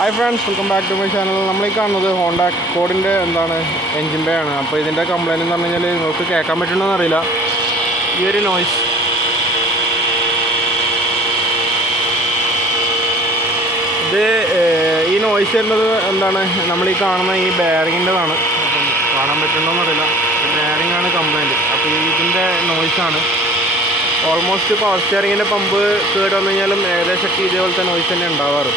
Hi friends, welcome back to my channel. നമ്മളീ കാണുന്നത് Honda അക്കോർഡിൻ്റെ engine bay ആണ്. അപ്പോൾ ഇതിൻ്റെ കംപ്ലയിൻ്റ് എന്ന് പറഞ്ഞു കഴിഞ്ഞാൽ നിങ്ങൾക്ക് കേൾക്കാൻ പറ്റുന്നതെന്ന് അറിയില്ല. ഈ ഒരു നോയ്സ്, ഇത് ഈ നോയ്സ് വരുന്നത് നമ്മളീ കാണുന്ന ഈ ബെയറിങ്ങിൻ്റെതാണ്. അപ്പം കാണാൻ പറ്റുന്നതെന്ന് അറിയില്ല. ബെയറിംഗ് ആണ് കംപ്ലയിൻറ്റ്. അപ്പോൾ ഇതിൻ്റെ നോയ്സാണ്. ഓൾമോസ്റ്റ് പവർ സ്റ്റിയറിങ്ങിൻ്റെ പമ്പ് കേട് വന്നു കഴിഞ്ഞാലും ഏകദേശമൊക്കെ ഇതേപോലത്തെ നോയ്സ് തന്നെ ഉണ്ടാവാറ്.